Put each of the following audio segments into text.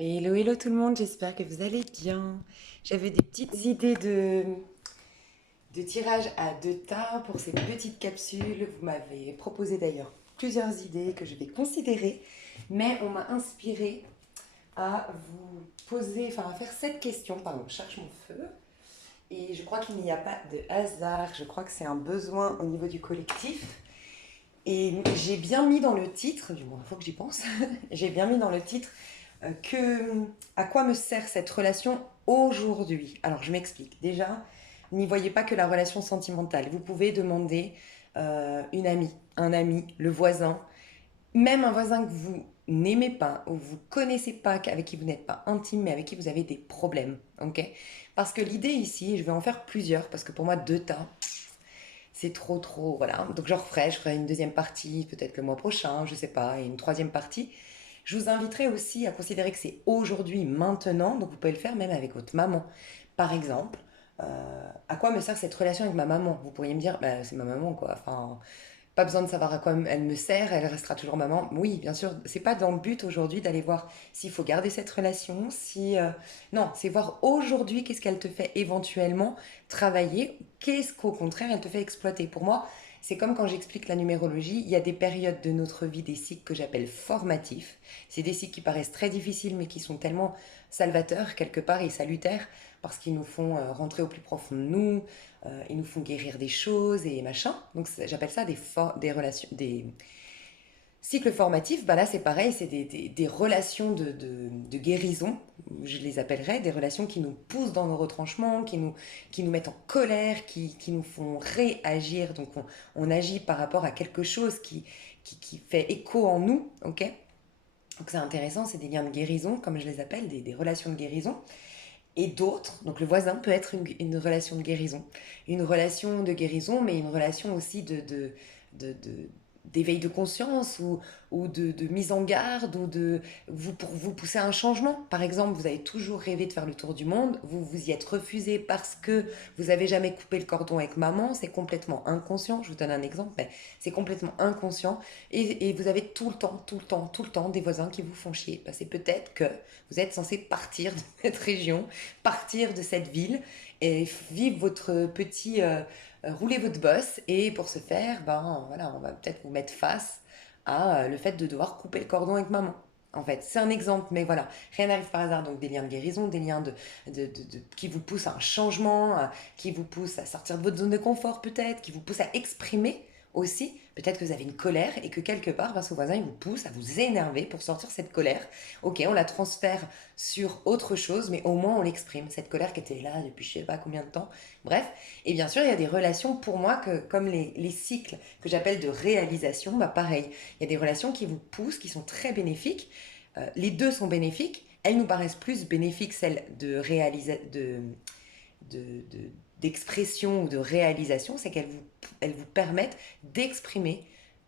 Hello, hello tout le monde, j'espère que vous allez bien. J'avais des petites idées de tirage à deux tas pour ces petites capsules. Vous m'avez proposé d'ailleurs plusieurs idées que je vais considérer, mais on m'a inspiré à vous poser, enfin à faire cette question, pardon, je cherche mon feu. Et je crois qu'il n'y a pas de hasard, je crois que c'est un besoin au niveau du collectif. Et j'ai bien mis dans le titre, du moins il faut que j'y pense, j'ai bien mis dans le titre à quoi me sert cette relation aujourd'hui. Alors je m'explique. Déjà, n'y voyez pas que la relation sentimentale. Vous pouvez demander une amie, un ami, le voisin, même un voisin que vous n'aimez pas ou vous connaissez pas, avec qui vous n'êtes pas intime, mais avec qui vous avez des problèmes. Ok. Parce que l'idée ici, je vais en faire plusieurs, parce que pour moi, deux tas, c'est trop trop, voilà. Donc je ferai une deuxième partie peut-être le mois prochain, je sais pas, et une troisième partie. Je vous inviterai aussi à considérer que c'est aujourd'hui, maintenant, donc vous pouvez le faire même avec votre maman. Par exemple, à quoi me sert cette relation avec ma maman? Vous pourriez me dire, bah, c'est ma maman quoi, enfin, pas besoin de savoir à quoi elle me sert, elle restera toujours maman. Oui, bien sûr, c'est pas dans le but aujourd'hui d'aller voir s'il faut garder cette relation, si non, c'est voir aujourd'hui qu'est-ce qu'elle te fait éventuellement travailler, qu'est-ce qu'au contraire elle te fait exploiter. Pour moi, c'est comme quand j'explique la numérologie, il y a des périodes de notre vie, des cycles que j'appelle formatifs. C'est des cycles qui paraissent très difficiles mais qui sont tellement salvateurs quelque part et salutaires parce qu'ils nous font rentrer au plus profond de nous, ils nous font guérir des choses et machin. Donc j'appelle ça des relations, des cycles formatifs. Bah là c'est pareil, c'est des relations de guérison, je les appellerais, des relations qui nous poussent dans nos retranchements, qui nous mettent en colère, qui nous font réagir. Donc on agit par rapport à quelque chose qui fait écho en nous, ok. Donc c'est intéressant, c'est des liens de guérison, comme je les appelle, des relations de guérison et d'autres. Donc le voisin peut être une relation de guérison. Une relation de guérison, mais une relation aussi de d'éveil de conscience ou de mise en garde ou pour vous pousser à un changement. Par exemple, vous avez toujours rêvé de faire le tour du monde, vous vous y êtes refusé parce que vous avez jamais coupé le cordon avec maman, c'est complètement inconscient. Je vous donne un exemple, mais c'est complètement inconscient et vous avez tout le temps, tout le temps, tout le temps des voisins qui vous font chier. C'est peut-être que vous êtes censé partir de cette région, partir de cette ville et vivre votre petit rouler votre bosse et pour ce faire ben voilà on va peut-être vous mettre face à le fait de devoir couper le cordon avec maman. En fait, c'est un exemple, mais voilà, rien n'arrive par hasard. Donc des liens de guérison, des liens qui vous poussent à un changement, qui vous poussent à sortir de votre zone de confort peut-être, qui vous poussent à exprimer aussi. Peut-être que vous avez une colère et que quelque part, votre voisin, il vous pousse à vous énerver pour sortir cette colère. Ok, on la transfère sur autre chose, mais au moins on l'exprime. Cette colère qui était là depuis je sais pas combien de temps. Bref, et bien sûr, il y a des relations pour moi comme les cycles que j'appelle de réalisation, bah pareil. Il y a des relations qui vous poussent, qui sont très bénéfiques. Les deux sont bénéfiques. Elles nous paraissent plus bénéfiques, celles de- d'expression ou de réalisation, c'est elles vous permettent d'exprimer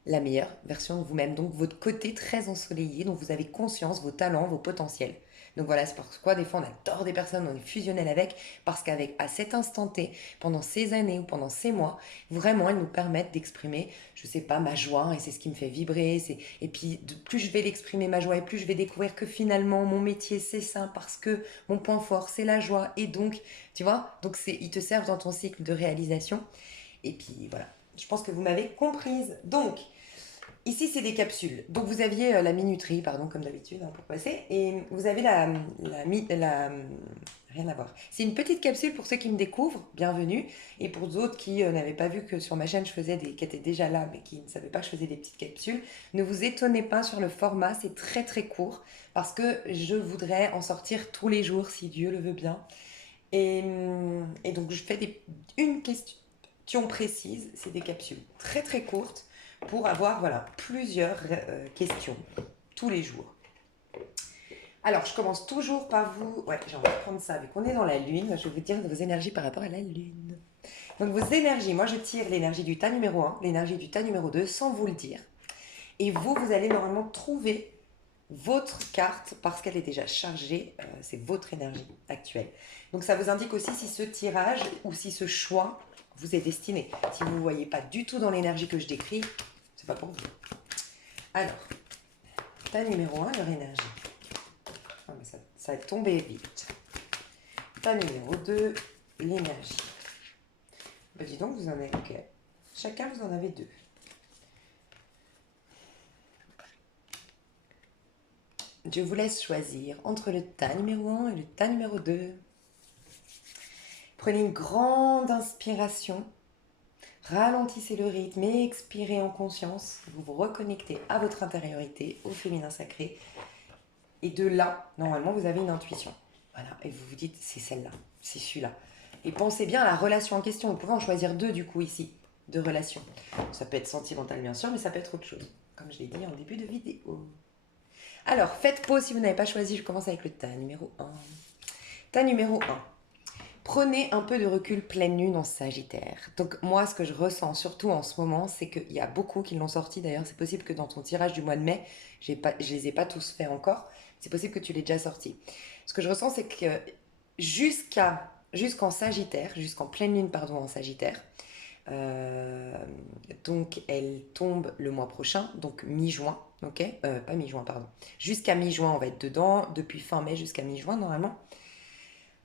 la meilleure version de vous-même. Donc votre côté très ensoleillé, dont vous avez conscience, vos talents, vos potentiels. Donc voilà, c'est pourquoi des fois on adore des personnes, on est fusionnel avec, parce qu'avec à cet instant T, pendant ces années ou pendant ces mois, vraiment elles nous permettent d'exprimer, je sais pas, ma joie, et c'est ce qui me fait vibrer. Et puis plus je vais l'exprimer ma joie, et plus je vais découvrir que finalement mon métier c'est ça, parce que mon point fort c'est la joie, et donc, tu vois, donc ils te servent dans ton cycle de réalisation. Et puis voilà, je pense que vous m'avez comprise. Donc, ici, c'est des capsules. Donc, vous aviez la minuterie, pardon, comme d'habitude, hein, pour passer. Et vous avez rien à voir. C'est une petite capsule pour ceux qui me découvrent, bienvenue. Et pour d'autres qui n'avaient pas vu que sur ma chaîne, qui étaient déjà là, mais qui ne savaient pas que je faisais des petites capsules, ne vous étonnez pas sur le format, c'est très très court. Parce que je voudrais en sortir tous les jours, si Dieu le veut bien. Et donc, je fais une question précise, c'est des capsules très très courtes pour avoir voilà, plusieurs questions tous les jours. Alors, je commence toujours par vous. Ouais, j'ai envie de prendre ça, vu qu'on est dans la lune, je vais vous dire vos énergies par rapport à la lune. Donc, vos énergies, moi je tire l'énergie du tas numéro un, l'énergie du tas numéro 2, sans vous le dire. Et vous allez normalement trouver votre carte parce qu'elle est déjà chargée, c'est votre énergie actuelle. Donc ça vous indique aussi si ce tirage ou si ce choix vous est destiné. Si vous ne voyez pas du tout dans l'énergie que je décris, c'est pas pour vous. Alors, ta numéro un, leur énergie. Ah, mais ça a tombé vite. Tas numéro 2, l'énergie. Bah, dis donc, vous en avez... Ok. Chacun, vous en avez 2. Je vous laisse choisir entre le tas numéro 1 et le tas numéro 2. Prenez une grande inspiration. Ralentissez le rythme et expirez en conscience. Vous vous reconnectez à votre intériorité, au féminin sacré. Et de là, normalement, vous avez une intuition. Voilà, et vous vous dites, c'est celle-là, c'est celui-là. Et pensez bien à la relation en question. Vous pouvez en choisir 2 du coup ici, de relations. Ça peut être sentimental bien sûr, mais ça peut être autre chose, comme je l'ai dit en début de vidéo. Alors, faites pause si vous n'avez pas choisi. Je commence avec le tas numéro 1. Tas numéro 1. Prenez un peu de recul pleine lune en Sagittaire. Donc moi, ce que je ressens, surtout en ce moment, c'est qu'il y a beaucoup qui l'ont sorti. D'ailleurs, c'est possible que dans ton tirage du mois de mai, je ne les ai pas tous faits encore. C'est possible que tu l'aies déjà sorti. Ce que je ressens, c'est que jusqu'en Sagittaire, jusqu'en pleine lune, pardon, en Sagittaire, donc elle tombe le mois prochain, donc mi-juin, ok, pas mi-juin, pardon. Jusqu'à mi-juin, on va être dedans, depuis fin mai jusqu'à mi-juin normalement.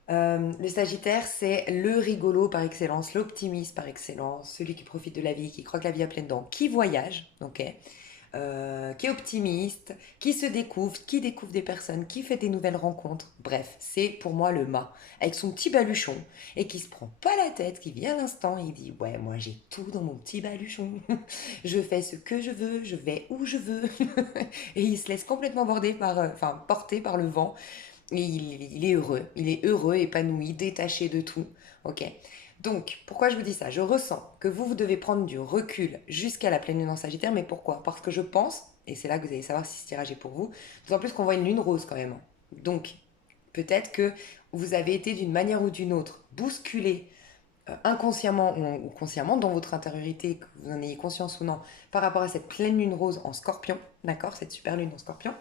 Le Sagittaire, c'est le rigolo par excellence, l'optimiste par excellence, celui qui profite de la vie, qui croit que la vie a plein de dents, qui voyage, ok, qui est optimiste, qui se découvre, qui découvre des personnes, qui fait des nouvelles rencontres. Bref, c'est pour moi le mât, avec son petit baluchon, et qui se prend pas la tête, qui vient à l'instant, et il dit ouais, moi j'ai tout dans mon petit baluchon, je fais ce que je veux, je vais où je veux, et il se laisse complètement porter par le vent. Et il est heureux, épanoui, détaché de tout. Ok. Donc, pourquoi je vous dis ça? Je ressens que vous devez prendre du recul jusqu'à la pleine lune en Sagittaire, mais pourquoi? Parce que je pense, et c'est là que vous allez savoir si ce tirage est pour vous, d'autant plus qu'on voit une lune rose quand même. Donc, peut-être que vous avez été d'une manière ou d'une autre bousculé inconsciemment ou consciemment dans votre intériorité, que vous en ayez conscience ou non, par rapport à cette pleine lune rose en Scorpion, d'accord? Cette super lune en Scorpion.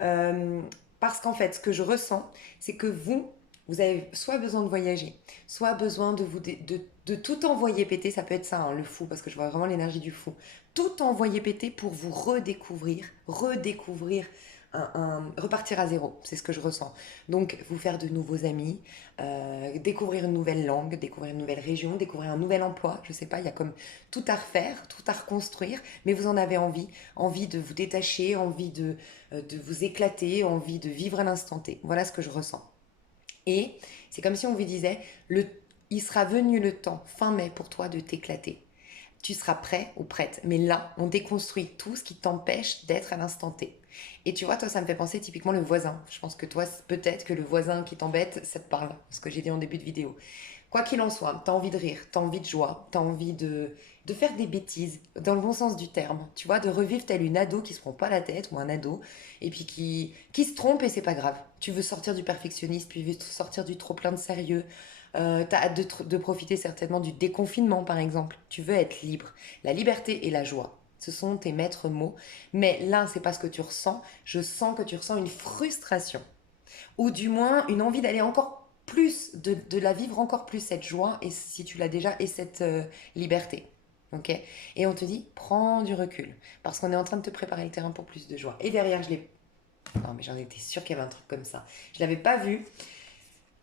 Euh, Parce qu'en fait, ce que je ressens, c'est que vous avez soit besoin de voyager, soit besoin de tout envoyer péter. Ça peut être ça, hein, le fou, parce que je vois vraiment l'énergie du fou. Tout envoyer péter pour vous redécouvrir, repartir à zéro. C'est ce que je ressens. Donc, vous faire de nouveaux amis, découvrir une nouvelle langue, découvrir une nouvelle région, découvrir un nouvel emploi. Je sais pas, il y a comme tout à refaire, tout à reconstruire, mais vous en avez envie de vous détacher, envie de vous éclater, envie de vivre à l'instant T. Voilà ce que je ressens. Et c'est comme si on vous disait, il sera venu le temps, fin mai, pour toi de t'éclater. Tu seras prêt ou prête. Mais là, on déconstruit tout ce qui t'empêche d'être à l'instant T. Et tu vois, toi, ça me fait penser typiquement le voisin. Je pense que toi, peut-être que le voisin qui t'embête, ça te parle, ce que j'ai dit en début de vidéo. Quoi qu'il en soit, t'as envie de rire, t'as envie de joie, t'as envie de faire des bêtises, dans le bon sens du terme. Tu vois, de revivre telle une ado qui se prend pas la tête, ou un ado, et puis qui se trompe et c'est pas grave. Tu veux sortir du perfectionnisme, puis tu veux sortir du trop plein de sérieux. T'as hâte de profiter certainement du déconfinement, par exemple. Tu veux être libre. La liberté et la joie, ce sont tes maîtres mots. Mais là, c'est pas ce que tu ressens. Je sens que tu ressens une frustration. Ou du moins une envie d'aller encore plus, de la vivre encore plus, cette joie, et si tu l'as déjà, et cette liberté. Ok. Et on te dit, prends du recul. Parce qu'on est en train de te préparer le terrain pour plus de joie. Et derrière, je l'ai. Non, mais j'en étais sûre qu'il y avait un truc comme ça. Je l'avais pas vu.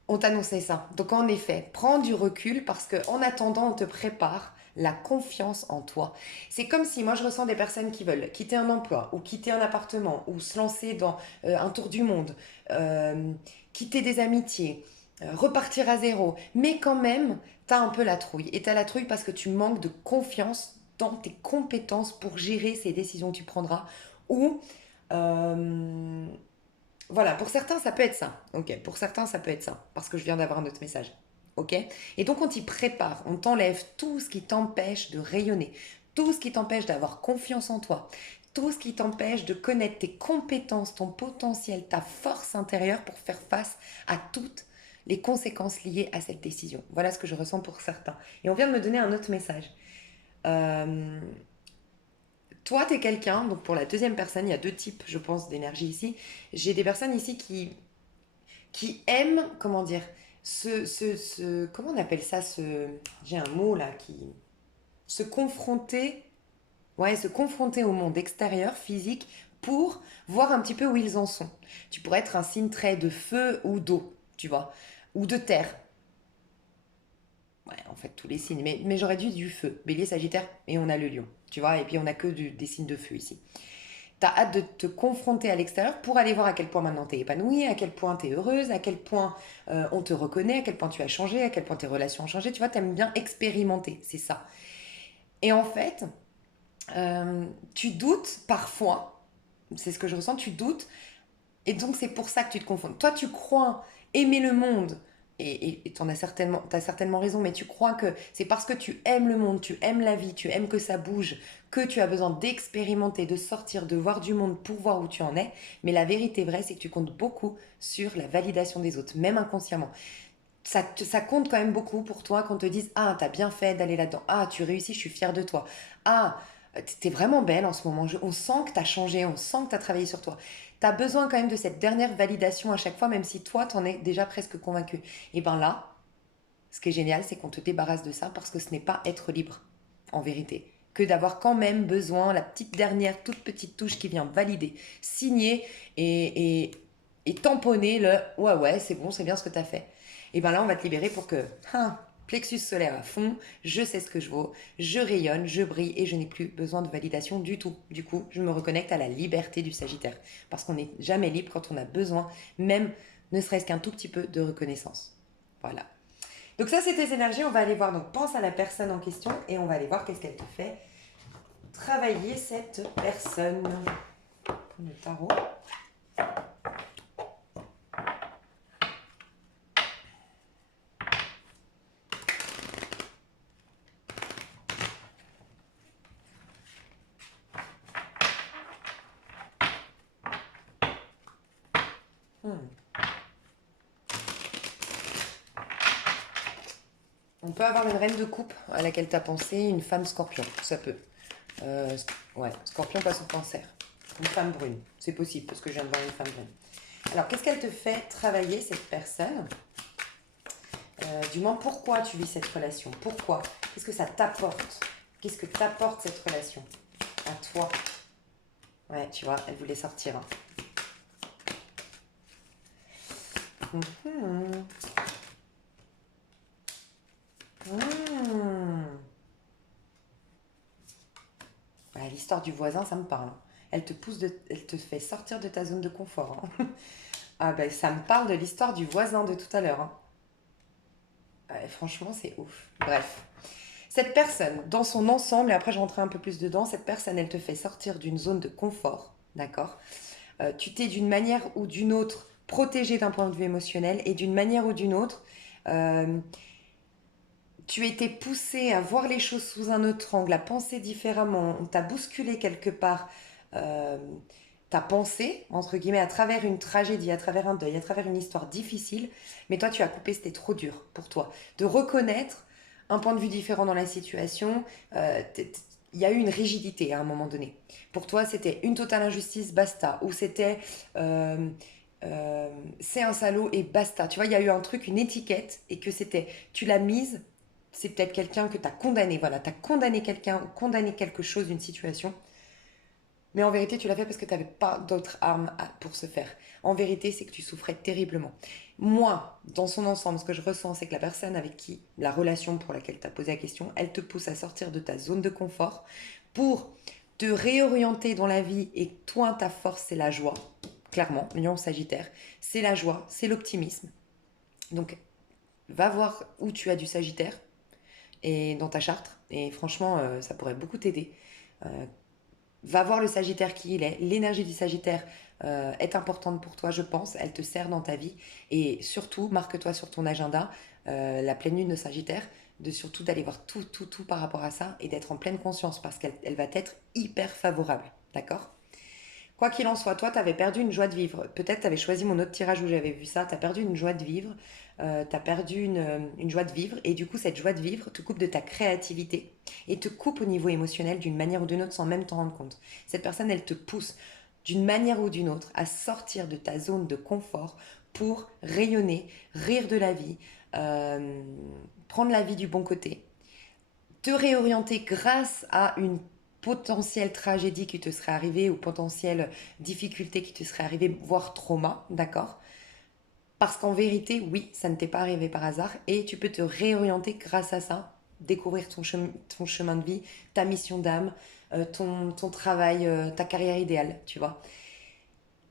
On t'annonçait ça. Donc en effet, prends du recul parce qu'en attendant, on te prépare la confiance en toi. C'est comme si moi je ressens des personnes qui veulent quitter un emploi ou quitter un appartement ou se lancer dans un tour du monde, euh, quitter des amitiés, repartir à zéro. Mais quand même, t'as un peu la trouille. Et t'as la trouille parce que tu manques de confiance dans tes compétences pour gérer ces décisions que tu prendras ou euh, voilà, pour certains, ça peut être ça. Ok, pour certains, ça peut être ça. Parce que je viens d'avoir un autre message. Ok. Et donc, on t'y prépare. On t'enlève tout ce qui t'empêche de rayonner. Tout ce qui t'empêche d'avoir confiance en toi. Tout ce qui t'empêche de connaître tes compétences, ton potentiel, ta force intérieure pour faire face à toutes les conséquences liées à cette décision. Voilà ce que je ressens pour certains. Et on vient de me donner un autre message. Euh, Toi, tu es quelqu'un, donc pour la deuxième personne, il y a deux types, je pense, d'énergie ici. J'ai des personnes ici qui aiment, comment dire, comment on appelle ça, j'ai un mot là, se confronter, ouais, se confronter au monde extérieur, physique, pour voir un petit peu où ils en sont. Tu pourrais être un signe très de feu ou d'eau, tu vois, ou de terre. Ouais, en fait, tous les signes. Mais j'aurais dû du feu. Bélier, Sagittaire, et on a le lion. Tu vois, et puis on a que des signes de feu ici. T'as hâte de te confronter à l'extérieur pour aller voir à quel point maintenant t'es épanouie, à quel point t'es heureuse, à quel point on te reconnaît, à quel point tu as changé, à quel point tes relations ont changé. Tu vois, t'aimes bien expérimenter, c'est ça. Et en fait, tu doutes parfois, c'est ce que je ressens, tu doutes, et donc c'est pour ça que tu te confonds. Toi, tu crois aimer le monde, et tu as certainement raison, mais tu crois que c'est parce que tu aimes le monde, tu aimes la vie, tu aimes que ça bouge, que tu as besoin d'expérimenter, de sortir, de voir du monde pour voir où tu en es. Mais la vérité vraie, c'est que tu comptes beaucoup sur la validation des autres, même inconsciemment. Ça compte quand même beaucoup pour toi qu'on te dise: ah, t'as bien fait d'aller là-dedans. Ah, tu réussis, je suis fière de toi. Ah, t'es vraiment belle en ce moment. On sent que t'as changé, on sent que t'as travaillé sur toi. T'as besoin quand même de cette dernière validation à chaque fois, même si toi, t'en es déjà presque convaincu. Et ben là, ce qui est génial, c'est qu'on te débarrasse de ça parce que ce n'est pas être libre, en vérité. Que d'avoir quand même besoin, la petite dernière, toute petite touche qui vient valider, signer et tamponner le ouais, ouais, c'est bon, c'est bien ce que tu as fait. Et bien là, on va te libérer pour que, plexus solaire à fond, je sais ce que je vaux, je rayonne, je brille et je n'ai plus besoin de validation du tout. Du coup, je me reconnecte à la liberté du Sagittaire. Parce qu'on n'est jamais libre quand on a besoin, même ne serait-ce qu'un tout petit peu de reconnaissance. Voilà. Donc ça, c'est tes énergies. On va aller voir. Donc pense à la personne en question et on va aller voir qu'est-ce qu'elle te fait travailler cette personne. Le tarot. On peut avoir une reine de coupe à laquelle tu as pensé, une femme scorpion. Ça peut. Euh, ouais, scorpion passe au cancer. Une femme brune. C'est possible parce que je viens de voir une femme brune. Alors, qu'est-ce qu'elle te fait travailler, cette personne? Du moins, pourquoi tu vis cette relation? Pourquoi? Qu'est-ce que ça t'apporte? Qu'est-ce que t'apporte cette relation à toi? Ouais, tu vois, elle voulait sortir. Hein. Ouais, l'histoire du voisin, ça me parle. Elle te fait sortir de ta zone de confort. Hein. Ah ben, ça me parle de l'histoire du voisin de tout à l'heure. Hein. Ouais, franchement, c'est ouf. Bref. Cette personne, dans son ensemble, et après je rentrerai un peu plus dedans, cette personne, elle te fait sortir d'une zone de confort, d'accord? Tu t'es d'une manière ou d'une autre protégé d'un point de vue émotionnel, et d'une manière ou d'une autre, euh, tu étais poussé à voir les choses sous un autre angle, à penser différemment, on t'a bousculé quelque part euh, ta pensée, entre guillemets, à travers une tragédie, à travers un deuil, à travers une histoire difficile, mais toi tu as coupé, c'était trop dur pour toi. De reconnaître un point de vue différent dans la situation, il y a eu une rigidité à un moment donné. Pour toi, c'était une totale injustice, basta. Ou c'était euh, c'est un salaud et basta. Tu vois, il y a eu un truc, une étiquette, et que c'était, tu l'as mise, c'est peut-être quelqu'un que tu as condamné. Voilà, tu as condamné quelqu'un ou condamné quelque chose, une situation. Mais en vérité, tu l'as fait parce que tu n'avais pas d'autres armes pour se faire. En vérité, c'est que tu souffrais terriblement. Moi, dans son ensemble, ce que je ressens, c'est que la personne avec qui, la relation pour laquelle tu as posé la question, elle te pousse à sortir de ta zone de confort pour te réorienter dans la vie. Et toi, ta force, c'est la joie. Clairement, Lion Sagittaire, c'est la joie, c'est l'optimisme. Donc, va voir où tu as du Sagittaire et dans ta charte. Et franchement, ça pourrait beaucoup t'aider. Euh, Va voir le Sagittaire qui il est. L'énergie du Sagittaire est importante pour toi, je pense. Elle te sert dans ta vie. Et surtout, marque-toi sur ton agenda la pleine lune de Sagittaire, de surtout d'aller voir tout par rapport à ça et d'être en pleine conscience parce qu'elle va t'être hyper favorable. D'accord? Quoi qu'il en soit, toi, tu avais perdu une joie de vivre. Peut-être tu avais choisi mon autre tirage où j'avais vu ça. Tu as perdu une joie de vivre. Tu as perdu une joie de vivre. Et du coup, cette joie de vivre te coupe de ta créativité et te coupe au niveau émotionnel d'une manière ou d'une autre sans même t'en rendre compte. Cette personne, elle te pousse d'une manière ou d'une autre à sortir de ta zone de confort pour rayonner, rire de la vie, prendre la vie du bon côté, te réorienter grâce à une potentielle tragédie qui te serait arrivée ou potentielle difficulté qui te serait arrivée, voire trauma, d'accord? Parce qu'en vérité, oui, ça ne t'est pas arrivé par hasard et tu peux te réorienter grâce à ça, découvrir ton chemin de vie, ta mission d'âme, ton travail, ta carrière idéale, tu vois.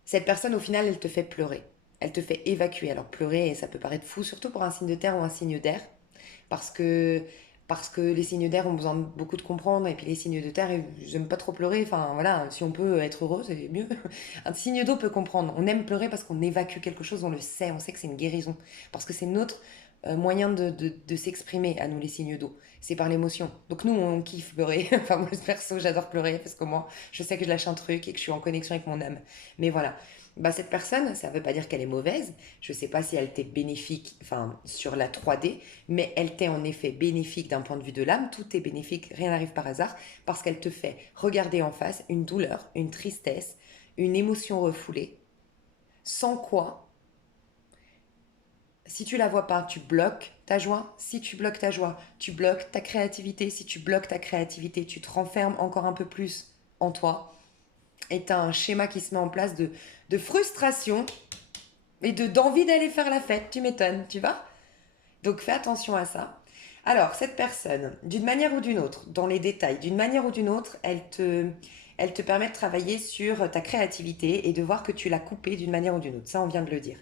Cette personne, au final, elle te fait pleurer. Elle te fait évacuer. Alors pleurer, ça peut paraître fou, surtout pour un signe de terre ou un signe d'air, parce que, parce que les signes d'air ont besoin de beaucoup de comprendre, et puis les signes de terre, j'aime pas trop pleurer. Enfin voilà, si on peut être heureux, c'est mieux. Un signe d'eau peut comprendre. On aime pleurer parce qu'on évacue quelque chose, on sait que c'est une guérison, parce que c'est notre moyen de s'exprimer à nous, les signes d'eau. C'est par l'émotion. Donc nous, on kiffe pleurer. Enfin moi, perso, j'adore pleurer parce que moi, je sais que je lâche un truc et que je suis en connexion avec mon âme. Mais voilà. Bah, cette personne, ça ne veut pas dire qu'elle est mauvaise. Je ne sais pas si elle t'est bénéfique, enfin, sur la 3D, mais elle t'est en effet bénéfique d'un point de vue de l'âme. Tout est bénéfique, rien n'arrive par hasard, parce qu'elle te fait regarder en face une douleur, une tristesse, une émotion refoulée, sans quoi, si tu la vois pas, tu bloques ta joie. Si tu bloques ta joie, tu bloques ta créativité. Si tu bloques ta créativité, tu te renfermes encore un peu plus en toi. Et tu as un schéma qui se met en place de frustration et d'envie d'aller faire la fête. Tu m'étonnes, tu vois? Donc fais attention à ça. Alors, cette personne, d'une manière ou d'une autre, dans les détails, d'une manière ou d'une autre, elle te permet de travailler sur ta créativité et de voir que tu l'as coupée d'une manière ou d'une autre. Ça, on vient de le dire.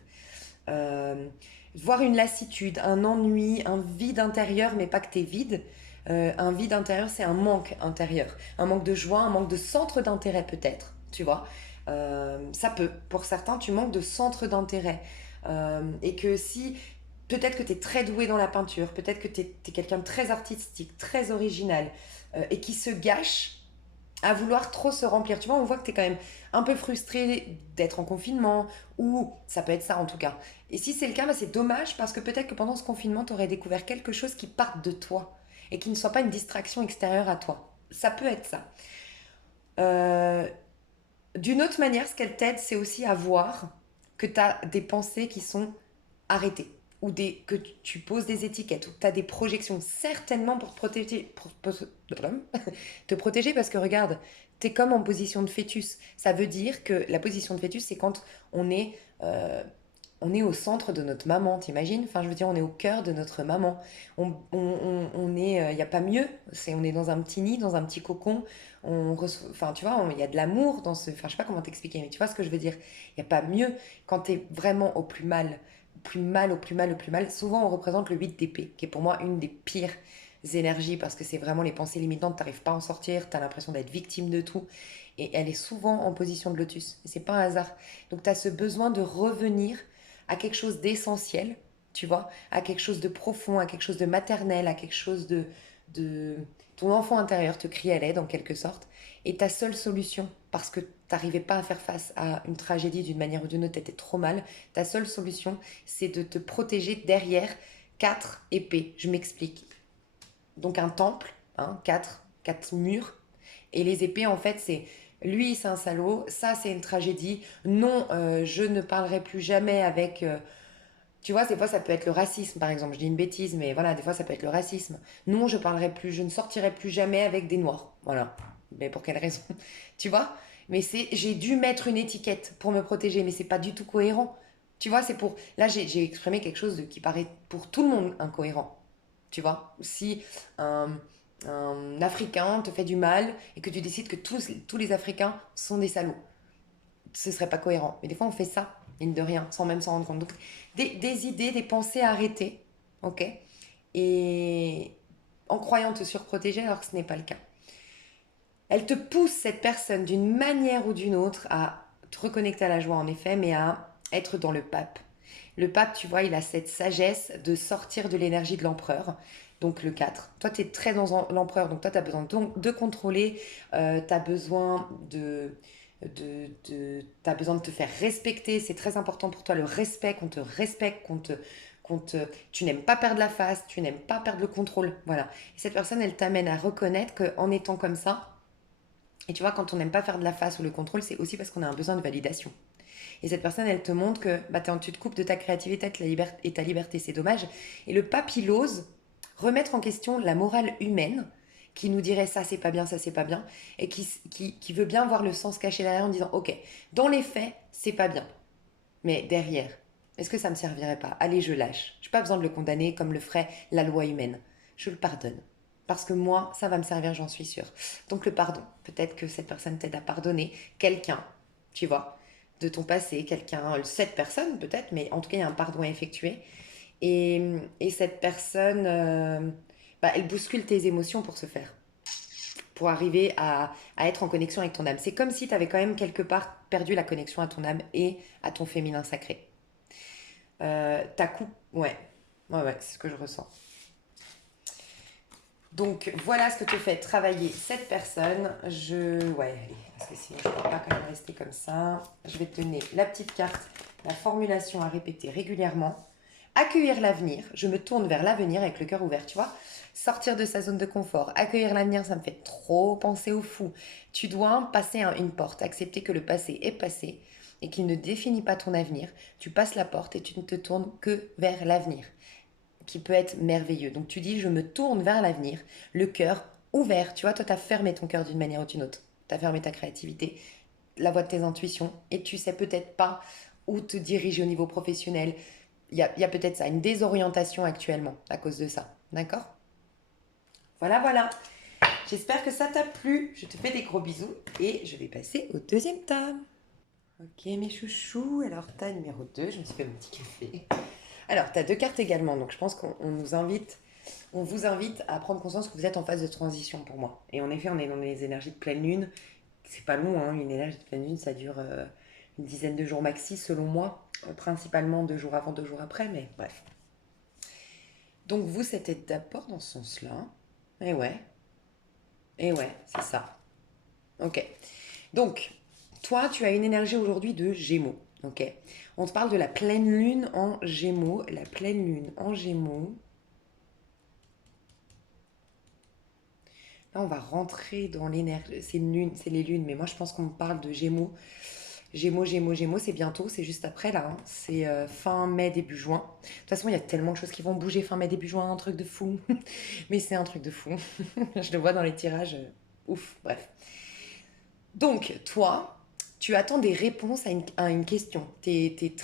Euh, Voir une lassitude, un ennui, un vide intérieur, mais pas que t'es vide. Un vide intérieur, c'est un manque intérieur. Un manque de joie, un manque de centre d'intérêt peut-être, tu vois. Ça peut. Pour certains, tu manques de centre d'intérêt. Et que si, peut-être que tu es très doué dans la peinture, peut-être que tu es quelqu'un de très artistique, très original, et qui se gâche à vouloir trop se remplir. Tu vois, on voit que tu es quand même un peu frustré d'être en confinement, ou ça peut être ça en tout cas. Et si c'est le cas, bah, c'est dommage parce que peut-être que pendant ce confinement, tu aurais découvert quelque chose qui parte de toi et qui ne soit pas une distraction extérieure à toi. Ça peut être ça. Euh, D'une autre manière, ce qu'elle t'aide, c'est aussi à voir que tu as des pensées qui sont arrêtées ou que tu poses des étiquettes ou que tu as des projections certainement pour te protéger, te protéger parce que regarde, tu es comme en position de fœtus. Ça veut dire que la position de fœtus, c'est quand on est, euh, on est au centre de notre maman, t'imagines? Enfin, je veux dire, on est au cœur de notre maman. On est, il n'y a pas mieux. On est dans un petit nid, dans un petit cocon. Enfin, tu vois, il y a de l'amour dans ce. Enfin, je sais pas comment t'expliquer, mais tu vois ce que je veux dire. Il n'y a pas mieux quand tu es vraiment au plus mal, au plus mal, au plus mal, au plus mal. Souvent, on représente le 8 d'épée, qui est pour moi une des pires énergies parce que c'est vraiment les pensées limitantes. T'arrives pas à en sortir, t'as l'impression d'être victime de tout. Et elle est souvent en position de lotus. Et c'est pas un hasard. Donc, tu as ce besoin de revenir à quelque chose d'essentiel, tu vois, à quelque chose de profond, à quelque chose de maternel, à quelque chose de... Ton enfant intérieur te crie à l'aide en quelque sorte. Et ta seule solution, parce que tu n'arrivais pas à faire face à une tragédie d'une manière ou d'une autre, tu étais trop mal, ta seule solution, c'est de te protéger derrière quatre épées. Je m'explique. Donc un temple, hein, quatre murs. Et les épées, en fait, c'est lui, c'est un salaud, ça, c'est une tragédie. Non, je ne parlerai plus jamais avec. Tu vois, des fois, ça peut être le racisme, par exemple. Je dis une bêtise, mais voilà, des fois, ça peut être le racisme. Non, je parlerai plus, je ne sortirai plus jamais avec des noirs. Voilà. Mais pour quelle raison? Tu vois? Mais j'ai dû mettre une étiquette pour me protéger, mais c'est pas du tout cohérent. Tu vois, c'est pour. Là, j'ai exprimé quelque chose qui paraît pour tout le monde incohérent. Tu vois? Si un Africain te fait du mal et que tu décides que tous les Africains sont des salauds, ce serait pas cohérent. Mais des fois, on fait ça, mine de rien, sans même s'en rendre compte. Donc, des idées, des pensées arrêtées, ok? Et en croyant te surprotéger alors que ce n'est pas le cas. Elle te pousse, cette personne, d'une manière ou d'une autre, à te reconnecter à la joie, en effet, mais à être dans le pape. Le pape, tu vois, il a cette sagesse de sortir de l'énergie de l'empereur, donc le 4. Toi, tu es très dans l'empereur, donc toi, tu as besoin de contrôler, tu as besoin t'as besoin de te faire respecter, c'est très important pour toi, le respect, qu'on te respecte, tu n'aimes pas perdre la face, tu n'aimes pas perdre le contrôle, voilà. Et cette personne, elle t'amène à reconnaître qu'en étant comme ça, et tu vois, quand on n'aime pas faire de la face ou le contrôle, c'est aussi parce qu'on a un besoin de validation. Et cette personne, elle te montre que bah, tu te coupes de ta créativité et ta liberté, c'est dommage. Et le pape, il ose remettre en question la morale humaine qui nous dirait ça c'est pas bien, et qui veut bien voir le sens caché derrière en disant ok, dans les faits, c'est pas bien, mais derrière, est-ce que ça me servirait pas? Allez, je lâche. Je n'ai pas besoin de le condamner comme le ferait la loi humaine. Je le pardonne. Parce que moi, ça va me servir, j'en suis sûre. Donc le pardon, peut-être que cette personne t'aide à pardonner quelqu'un, tu vois, de ton passé, quelqu'un, cette personne peut-être, mais en tout cas, il y a un pardon à effectuer. Et cette personne, bah, elle bouscule tes émotions pour ce faire, pour arriver à être en connexion avec ton âme. C'est comme si tu avais quand même quelque part perdu la connexion à ton âme et à ton féminin sacré. Ta coupe, ouais, ouais, c'est ce que je ressens. Donc voilà ce que te fait travailler cette personne. Ouais, allez, parce que sinon je ne peux pas quand même rester comme ça. Je vais te donner la petite carte, la formulation à répéter régulièrement. Accueillir l'avenir, je me tourne vers l'avenir avec le cœur ouvert, tu vois. Sortir de sa zone de confort, accueillir l'avenir, ça me fait trop penser au fou. Tu dois passer une porte, accepter que le passé est passé et qu'il ne définit pas ton avenir. Tu passes la porte et tu ne te tournes que vers l'avenir, qui peut être merveilleux. Donc tu dis, je me tourne vers l'avenir, le cœur ouvert. Tu vois, toi, tu as fermé ton cœur d'une manière ou d'une autre. Tu as fermé ta créativité, la voie de tes intuitions, et tu sais peut-être pas où te diriger au niveau professionnel. Il y a peut-être ça, une désorientation actuellement à cause de ça. D'accord? Voilà, voilà. J'espère que ça t'a plu. Je te fais des gros bisous et je vais passer au deuxième tome. Ok, mes chouchous. Alors, tas numéro 2, je me suis fait mon petit café. Alors, tu as deux cartes également, donc je pense qu'on vous invite à prendre conscience que vous êtes en phase de transition pour moi. Et en effet, on est dans les énergies de pleine lune. C'est pas long, hein, une énergie de pleine lune, ça dure une dizaine de jours maxi, selon moi. Principalement 2 jours avant, 2 jours après, mais bref. Donc vous, c'était d'abord dans ce sens-là. Et ouais, c'est ça. Ok. Donc, toi, tu as une énergie aujourd'hui de Gémeaux. Ok. On te parle de la pleine lune en Gémeaux. La pleine lune en Gémeaux. Là, on va rentrer dans l'énergie. C'est une lune, c'est les lunes, mais moi, je pense qu'on parle de Gémeaux. Gémeaux, c'est bientôt, c'est juste après là. Hein. C'est fin mai, début juin. De toute façon, il y a tellement de choses qui vont bouger fin mai, début juin, un truc de fou. Mais c'est un truc de fou. Je le vois dans les tirages. Ouf, bref. Donc, toi, tu attends des réponses à une question. Tu es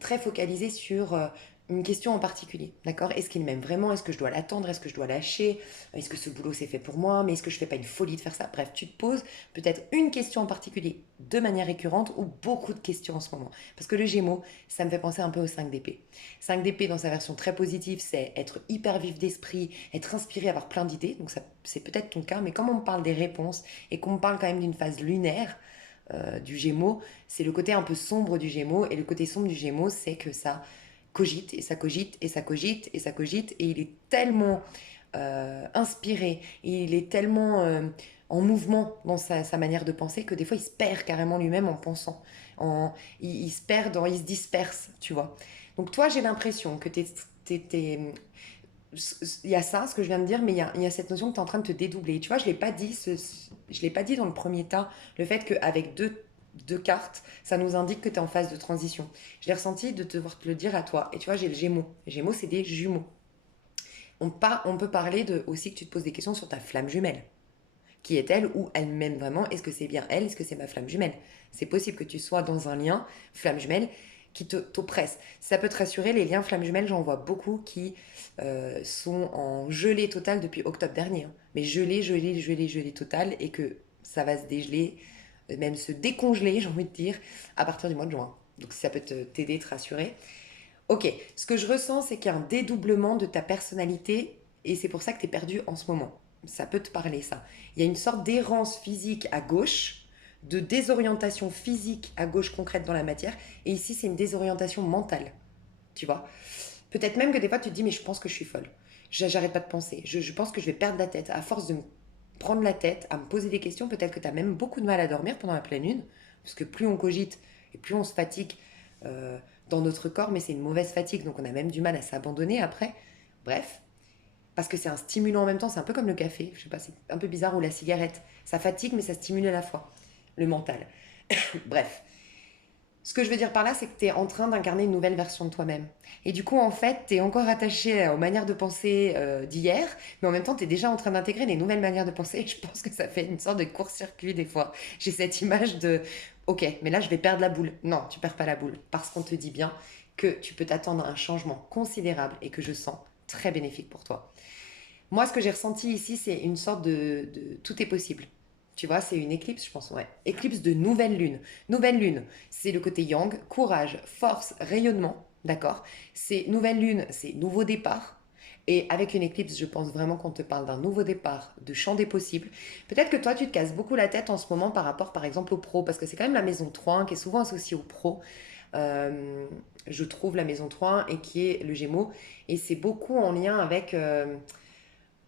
très focalisé sur une question en particulier. D'accord? Est-ce qu'il m'aime vraiment? Est-ce que je dois l'attendre? Est-ce que je dois lâcher? Est-ce que ce boulot c'est fait pour moi? Mais est-ce que je fais pas une folie de faire ça? Bref, tu te poses peut-être une question en particulier de manière récurrente ou beaucoup de questions en ce moment. Parce que le Gémeaux, ça me fait penser un peu au 5 d'épée. 5 d'épée dans sa version très positive, c'est être hyper vif d'esprit, être inspiré, avoir plein d'idées. Donc ça, c'est peut-être ton cas, mais comme on me parle des réponses et qu'on me parle quand même d'une phase lunaire, du Gémeaux, c'est le côté un peu sombre du Gémeaux. Et le côté sombre du Gémeaux, c'est que ça cogite et ça cogite et ça cogite et ça cogite. Et il est tellement inspiré, et il est tellement en mouvement dans sa manière de penser que des fois il se perd carrément lui-même en pensant. Il se perd, il se disperse, tu vois. Donc toi, j'ai l'impression que il y a ça, ce que je viens de dire, mais il y a cette notion que tu es en train de te dédoubler. Tu vois, je l'ai pas dit dans le premier tas, le fait qu'avec deux cartes, ça nous indique que tu es en phase de transition. Je l'ai ressenti de devoir te le dire à toi. Et tu vois, j'ai le Gémeaux. Les Gémeaux, c'est des jumeaux. On peut parler aussi que tu te poses des questions sur ta flamme jumelle. Qui est-elle ou elle m'aime vraiment? Est-ce que c'est bien elle? Est-ce que c'est ma flamme jumelle? C'est possible que tu sois dans un lien flamme jumelle qui t'oppresse. Ça peut te rassurer, les liens flamme jumelle, j'en vois beaucoup qui sont en gelée totale depuis octobre dernier. Hein. Mais gelée totale, et que ça va se dégeler, même se décongeler, j'ai envie de dire, à partir du mois de juin. Donc si ça peut t'aider, te rassurer. Ok, ce que je ressens, c'est qu'il y a un dédoublement de ta personnalité et c'est pour ça que tu es perdu en ce moment. Ça peut te parler, ça. Il y a une sorte d'errance physique à gauche, de désorientation physique à gauche concrète dans la matière, et ici, c'est une désorientation mentale, tu vois. Peut-être même que des fois, tu te dis, mais je pense que je suis folle. J'arrête pas de penser. Je pense que je vais perdre la tête. À force de me prendre la tête, à me poser des questions, peut-être que tu as même beaucoup de mal à dormir pendant la pleine lune, parce que plus on cogite et plus on se fatigue dans notre corps, mais c'est une mauvaise fatigue, donc on a même du mal à s'abandonner après. Bref, parce que c'est un stimulant en même temps, c'est un peu comme le café, je sais pas, c'est un peu bizarre, ou la cigarette. Ça fatigue, mais ça stimule à la fois le mental. Bref, que je veux dire par là, c'est que tu es en train d'incarner une nouvelle version de toi-même. Et du coup, en fait, tu es encore attaché aux manières de penser d'hier, mais en même temps, tu es déjà en train d'intégrer des nouvelles manières de penser. Et je pense que ça fait une sorte de court-circuit des fois. J'ai cette image de, ok, mais là, je vais perdre la boule. Non, tu perds pas la boule, parce qu'on te dit bien que tu peux t'attendre à un changement considérable et que je sens très bénéfique pour toi. Moi, ce que j'ai ressenti ici, c'est une sorte tout est possible. Tu vois, c'est une éclipse, je pense, ouais. Éclipse de nouvelle lune. Nouvelle lune, c'est le côté yang, courage, force, rayonnement, d'accord. C'est nouvelle lune, c'est nouveau départ. Et avec une éclipse, je pense vraiment qu'on te parle d'un nouveau départ, de champ des possibles. Peut-être que toi, tu te casses beaucoup la tête en ce moment par rapport, par exemple, au pro, parce que c'est quand même la maison 3 qui est souvent associée au pro. Euh, je trouve la maison 3 et qui est le Gémeaux. Et c'est beaucoup en lien avec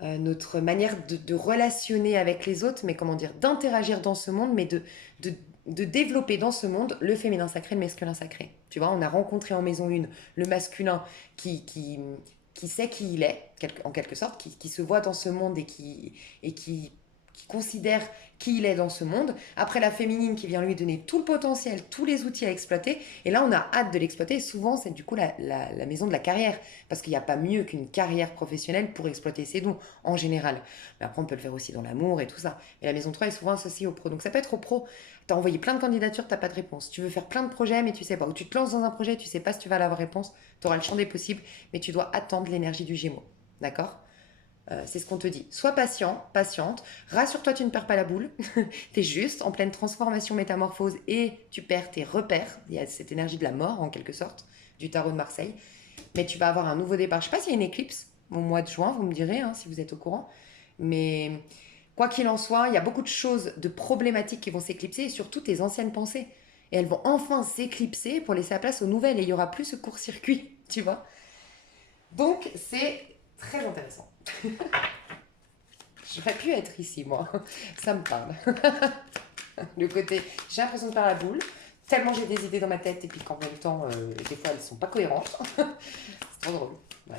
notre manière de relationner avec les autres, mais comment dire, d'interagir dans ce monde, mais de, de développer dans ce monde le féminin sacré, le masculin sacré. Tu vois, on a rencontré en maison 1 le masculin qui sait qui il est, en quelque sorte, qui se voit dans ce monde et qui considère qui il est dans ce monde. Après, la féminine qui vient lui donner tout le potentiel, tous les outils à exploiter. Et là, on a hâte de l'exploiter. Et souvent, c'est du coup la maison de la carrière. Parce qu'il n'y a pas mieux qu'une carrière professionnelle pour exploiter ses dons, en général. Mais après, on peut le faire aussi dans l'amour et tout ça. Et la maison 3 est souvent associée au pro. Donc ça peut être au pro. Tu as envoyé plein de candidatures, tu n'as pas de réponse. Tu veux faire plein de projets, mais tu sais pas. Ou tu te lances dans un projet, tu sais pas si tu vas avoir réponse. Tu auras le champ des possibles, mais tu dois attendre l'énergie du Gémeaux. D'accord? C'est ce qu'on te dit. Sois patient, patiente. Rassure-toi, tu ne perds pas la boule. Tu es juste en pleine transformation, métamorphose et tu perds tes repères. Il y a cette énergie de la mort, en quelque sorte, du tarot de Marseille. Mais tu vas avoir un nouveau départ. Je ne sais pas s'il y a une éclipse au mois de juin, vous me direz si vous êtes au courant. Mais quoi qu'il en soit, il y a beaucoup de choses, de problématiques qui vont s'éclipser et surtout tes anciennes pensées. Et elles vont enfin s'éclipser pour laisser la place aux nouvelles. Et il n'y aura plus ce court-circuit, tu vois. Donc, c'est très intéressant. J'aurais pu être ici, moi. Ça me parle. Le côté, j'ai l'impression de faire la boule, tellement j'ai des idées dans ma tête, et puis qu'en même temps, des fois, elles sont pas cohérentes. C'est trop drôle. Ouais.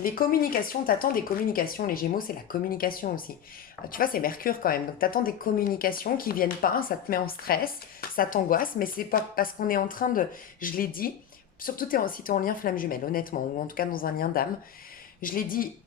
Les communications, t'attends des communications. Les Gémeaux, c'est la communication aussi. Tu vois, c'est Mercure quand même. Donc, t'attends des communications qui viennent pas, ça te met en stress, ça t'angoisse, mais c'est pas parce qu'on est en train de. Je l'ai dit, surtout si t'es en lien flamme jumelle, honnêtement, ou en tout cas dans un lien d'âme. Je l'ai dit,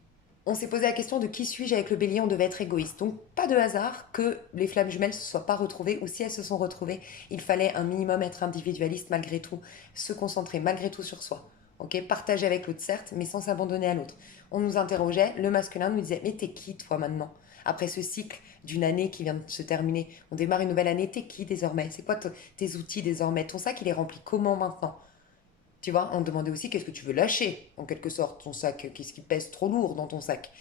on s'est posé la question de qui suis-je avec le bélier, on devait être égoïste. Donc pas de hasard que les flammes jumelles ne se soient pas retrouvées, ou si elles se sont retrouvées, il fallait un minimum être individualiste malgré tout, se concentrer malgré tout sur soi. Ok, partager avec l'autre certes, mais sans s'abandonner à l'autre. On nous interrogeait, le masculin nous disait, mais t'es qui toi maintenant? Après ce cycle d'une année qui vient de se terminer, on démarre une nouvelle année, t'es qui désormais? C'est quoi tes outils désormais? Ton sac il est rempli comment maintenant? Tu vois, on demandait aussi qu'est-ce que tu veux lâcher, en quelque sorte, ton sac, qu'est-ce qui pèse trop lourd dans ton sac.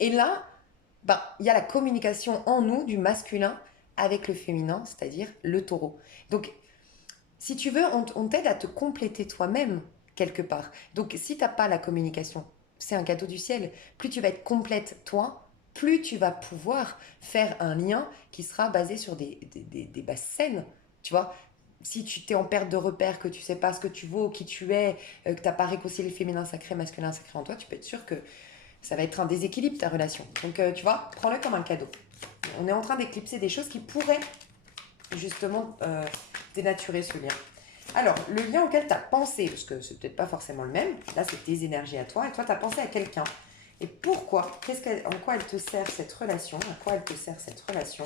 Et là, bah, il y a la communication en nous du masculin avec le féminin, c'est-à-dire le taureau. Donc, si tu veux, on t'aide à te compléter toi-même, quelque part. Donc, si tu n'as pas la communication, c'est un cadeau du ciel. Plus tu vas être complète, toi, plus tu vas pouvoir faire un lien qui sera basé sur des bases saines. Tu vois, si tu t'es en perte de repère, que tu sais pas ce que tu vaux, qui tu es, que tu n'as pas réconcilié le féminin sacré, masculin sacré en toi, tu peux être sûr que ça va être un déséquilibre ta relation. Donc tu vois, prends-le comme un cadeau. On est en train d'éclipser des choses qui pourraient justement dénaturer ce lien. Alors, le lien auquel tu as pensé, parce que c'est peut-être pas forcément le même, là c'est tes énergies à toi, et toi tu as pensé à quelqu'un. Et pourquoi? En quoi elle te sert cette relation? À quoi elle te sert cette relation?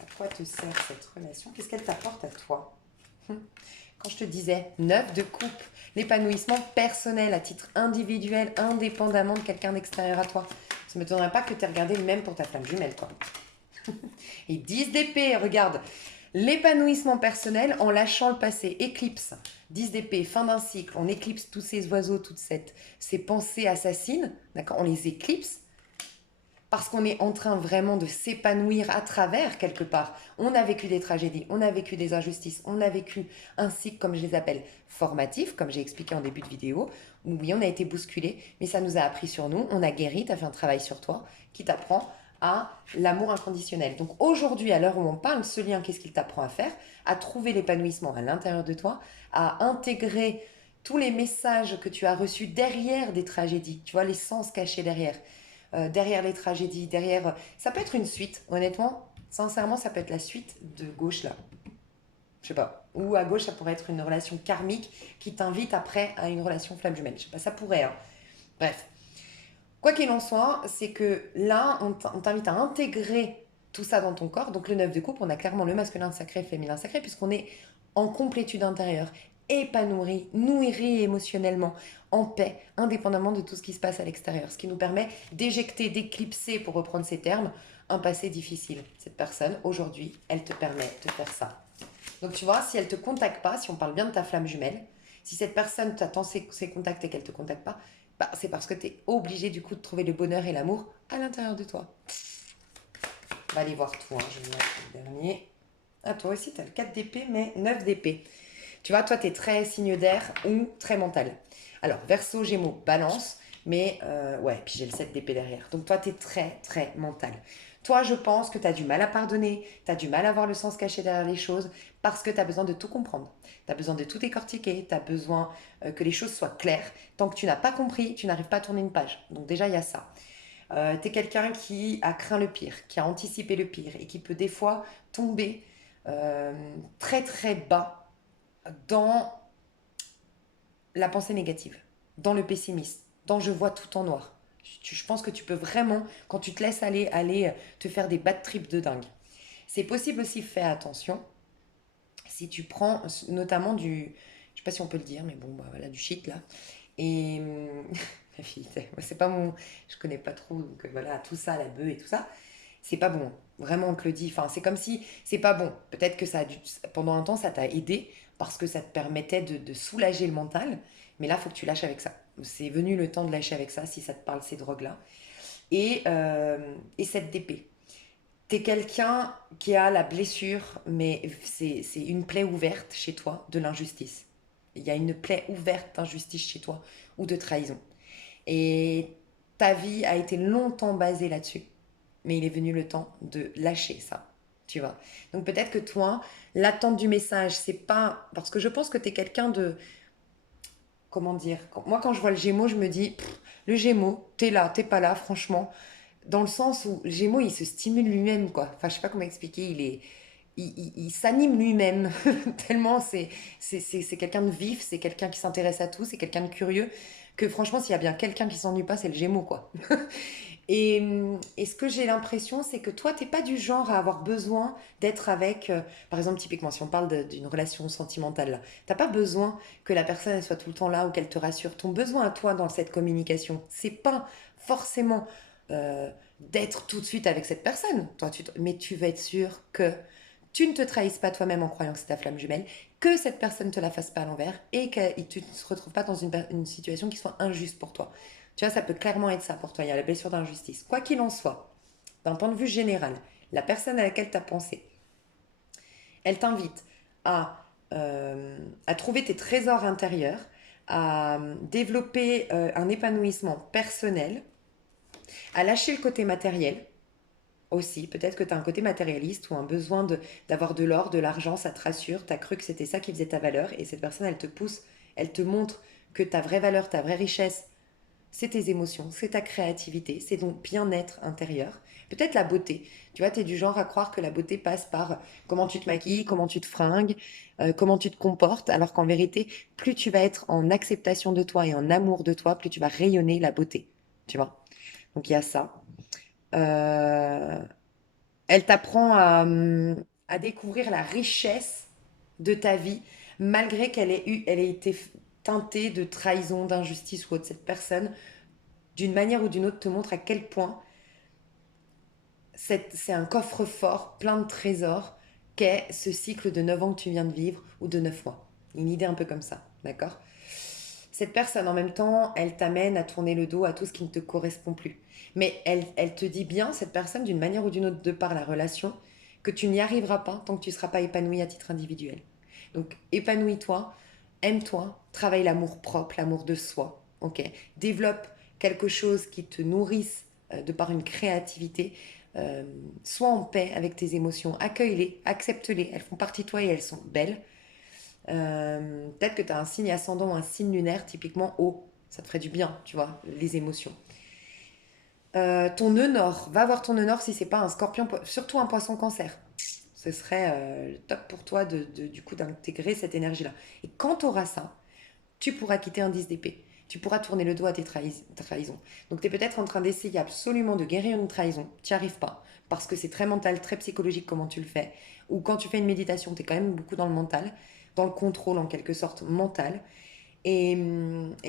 À quoi te sert cette relation? Qu'est-ce qu'elle t'apporte à toi? Quand je te disais 9 de coupe, l'épanouissement personnel à titre individuel, indépendamment de quelqu'un d'extérieur à toi. Ça ne m'étonnerait pas que tu aies regardé le même pour ta flamme jumelle, quoi. Et 10 d'épée, regarde, l'épanouissement personnel en lâchant le passé, éclipse. 10 d'épée, fin d'un cycle, on éclipse tous ces oiseaux, toutes ces pensées assassines, d'accord, on les éclipse parce qu'on est en train vraiment de s'épanouir à travers quelque part. On a vécu des tragédies, on a vécu des injustices, on a vécu un cycle, comme je les appelle, formatif, comme j'ai expliqué en début de vidéo, où oui, on a été bousculé, mais ça nous a appris sur nous, on a guéri, tu as fait un travail sur toi qui t'apprend à l'amour inconditionnel. Donc aujourd'hui, à l'heure où on parle, ce lien, qu'est-ce qu'il t'apprend à faire? À trouver l'épanouissement à l'intérieur de toi, à intégrer tous les messages que tu as reçus derrière des tragédies, tu vois, les sens cachés derrière. Derrière les tragédies, derrière. Ça peut être une suite, honnêtement. Sincèrement, ça peut être la suite de gauche là. Je sais pas. Ou à gauche, ça pourrait être une relation karmique qui t'invite après à une relation flamme jumelle. Je sais pas, ça pourrait, hein. Bref. Quoi qu'il en soit, c'est que là, on t'invite à intégrer tout ça dans ton corps. Donc le 9 de coupe, on a clairement le masculin sacré, le féminin sacré, puisqu'on est en complétude intérieure, épanoui, nourri émotionnellement, en paix, indépendamment de tout ce qui se passe à l'extérieur. Ce qui nous permet d'éjecter, d'éclipser, pour reprendre ces termes, un passé difficile. Cette personne, aujourd'hui, elle te permet de faire ça. Donc tu vois, si elle ne te contacte pas, si on parle bien de ta flamme jumelle, si cette personne t'attend ses contacts et qu'elle ne te contacte pas, bah, c'est parce que tu es obligé du coup de trouver le bonheur et l'amour à l'intérieur de toi. On va aller voir toi, hein, je vais mettre le dernier. Ah, toi aussi, tu as le 4 d'épée, mais 9 d'épée. Tu vois, toi, tu es très signe d'air ou très mental. Alors, Verseau, Gémeaux, Balance, mais ouais, puis j'ai le 7 d'épée derrière. Donc, toi, tu es très, très mental. Toi, je pense que tu as du mal à pardonner, tu as du mal à voir le sens caché derrière les choses parce que tu as besoin de tout comprendre. Tu as besoin de tout décortiquer, tu as besoin que les choses soient claires. Tant que tu n'as pas compris, tu n'arrives pas à tourner une page. Donc, déjà, il y a ça. Tu es quelqu'un qui a craint le pire, qui a anticipé le pire et qui peut des fois tomber euh, très, très bas dans la pensée négative, dans le pessimisme, dans je vois tout en noir. Je pense que tu peux vraiment, quand tu te laisses aller te faire des bad trips de dingue. C'est possible aussi, fais attention, si tu prends notamment du, je sais pas si on peut le dire, mais bon, bah, voilà, du shit là. Et la fille, c'est pas mon, je connais pas trop, donc voilà, tout ça, la bœuf et tout ça, c'est pas bon. Vraiment, on te le dit. Enfin, c'est comme si c'est pas bon. Peut-être que ça a dû, pendant un temps, ça t'a aidé parce que ça te permettait de soulager le mental. Mais là, il faut que tu lâches avec ça. C'est venu le temps de lâcher avec ça si ça te parle ces drogues-là. Et cette DP. T'es quelqu'un qui a la blessure, mais c'est une plaie ouverte chez toi de l'injustice. Il y a une plaie ouverte d'injustice chez toi ou de trahison. Et ta vie a été longtemps basée là-dessus. Mais il est venu le temps de lâcher ça. Tu vois. Donc peut-être que toi, l'attente du message, c'est pas. Parce que je pense que tu es quelqu'un de. Comment dire. Moi, quand je vois le Gémeaux, je me dis, le Gémeaux, t'es là, t'es pas là, franchement. Dans le sens où le Gémeaux, il se stimule lui-même, quoi. Enfin, je sais pas comment expliquer. Il s'anime lui-même. Tellement c'est quelqu'un de vif, c'est quelqu'un qui s'intéresse à tout, c'est quelqu'un de curieux. Que franchement, s'il y a bien quelqu'un qui s'ennuie pas, c'est le Gémeaux, quoi. Et ce que j'ai l'impression, c'est que toi, t'es pas du genre à avoir besoin d'être avec, par exemple, typiquement, si on parle d'une relation sentimentale, là, t'as pas besoin que la personne elle soit tout le temps là ou qu'elle te rassure. Ton besoin à toi dans cette communication, c'est pas forcément euh, d'être tout de suite avec cette personne. Toi, mais tu vas être sûr que tu ne te trahisses pas toi-même en croyant que c'est ta flamme jumelle, que cette personne te la fasse pas à l'envers et que tu ne te retrouves pas dans une situation qui soit injuste pour toi. Tu vois, ça peut clairement être ça pour toi. Il y a la blessure d'injustice. Quoi qu'il en soit, d'un point de vue général, la personne à laquelle tu as pensé, elle t'invite à, à trouver tes trésors intérieurs, à développer un épanouissement personnel, à lâcher le côté matériel aussi. Peut-être que tu as un côté matérialiste ou un besoin d'avoir de l'or, de l'argent, ça te rassure. Tu as cru que c'était ça qui faisait ta valeur et cette personne, elle te pousse, elle te montre que ta vraie valeur, ta vraie richesse, c'est tes émotions, c'est ta créativité, c'est ton bien-être intérieur. Peut-être la beauté. Tu vois, tu es du genre à croire que la beauté passe par comment tu te maquilles, comment tu te fringues, comment tu te comportes, alors qu'en vérité, plus tu vas être en acceptation de toi et en amour de toi, plus tu vas rayonner la beauté. Tu vois. Donc il y a ça. Euh, Elle t'apprend à découvrir la richesse de ta vie, malgré elle ait été teintée de trahison, d'injustice ou autre. Cette personne d'une manière ou d'une autre, te montre à quel point c'est un coffre-fort plein de trésors qu'est ce cycle de 9 ans que tu viens de vivre ou de 9 mois. Une idée un peu comme ça, d'accord? Cette personne, en même temps, elle t'amène à tourner le dos à tout ce qui ne te correspond plus. Mais elle te dit bien, cette personne, d'une manière ou d'une autre, de par la relation, que tu n'y arriveras pas tant que tu ne seras pas épanoui à titre individuel. Donc, épanouis-toi, aime-toi, travaille l'amour propre, l'amour de soi, ok? Développe quelque chose qui te nourrisse de par une créativité. Euh, Sois en paix avec tes émotions, accueille-les, accepte-les, elles font partie de toi et elles sont belles. Peut-être que tu as un signe ascendant ou un signe lunaire, typiquement haut. Ça te ferait du bien, tu vois, les émotions. Ton nœud nord, va voir ton nœud nord si c'est pas un scorpion, surtout un poisson cancer. Ce serait top pour toi du coup d'intégrer cette énergie-là. Et quand tu auras ça, tu pourras quitter un 10 d'épée. Tu pourras tourner le dos à tes trahisons. Donc tu es peut-être en train d'essayer absolument de guérir une trahison. Tu n'y arrives pas. Parce que c'est très mental, très psychologique comment tu le fais. Ou quand tu fais une méditation, tu es quand même beaucoup dans le mental, dans le contrôle en quelque sorte mental. Et